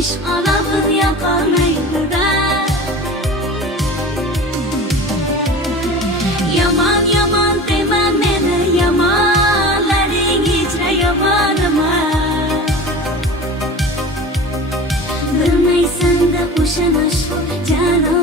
ishq olamin yoqolmaydi-da. Yomon yomon dema meni, yomonlaring ichra yomonima. Bilmaysan-da o'sha mashhur janob